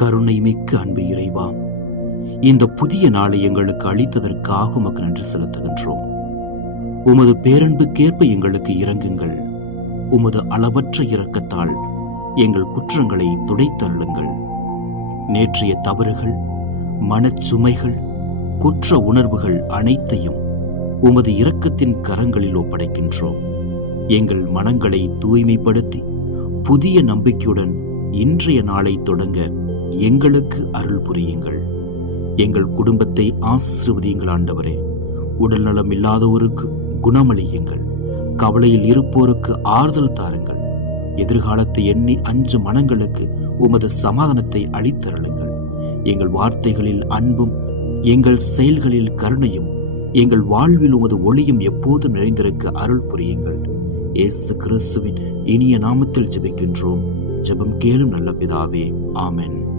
கருணை மிக்க அன்பு இறைவா, இந்த புதிய நாளை எங்களுக்கு அளித்ததற்காக உமக்கு நன்றி செலுத்துகின்றோம். உமது பேரன்புக்கேற்ப எங்களுக்கு இரங்குங்கள். உமது அளவற்ற இரக்கத்தால் எங்கள் குற்றங்களை துடைத்தருளுங்கள். நேற்றைய தவறுகள், மனச்சுமைகள், குற்ற உணர்வுகள் அனைத்தையும் உமது இரக்கத்தின் கரங்களில் ஒப்படைக்கின்றோம். எங்கள் மனங்களை தூய்மைப்படுத்தி புதிய நம்பிக்கையுடன் இன்றைய நாளை தொடங்க எங்களுக்கு அருள் புரியுங்கள். எங்கள் குடும்பத்தை ஆசீர்வதியுங்கள் ஆண்டவரே. உடல் நலம் இல்லாதோருக்கு குணமளியுங்கள். கவலையில் இருப்போருக்கு ஆறுதல் தாருங்கள். எதிர்காலத்தை எண்ணி அஞ்சும் மனங்களுக்கு உமது சமாதானத்தை அளித்தருளுங்கள். எங்கள் வார்த்தைகளில் அன்பும், எங்கள் செயல்களில் கருணையும், எங்கள் வாழ்வில் உமது ஒளியும் எப்போதும் நிறைந்திருக்க அருள் புரியுங்கள். இயேசு கிறிஸ்துவின் இனிய நாமத்தில் ஜெபிக்கின்றோம். ஜெபம் கேளும் நல்ல பிதாவே. ஆமென்.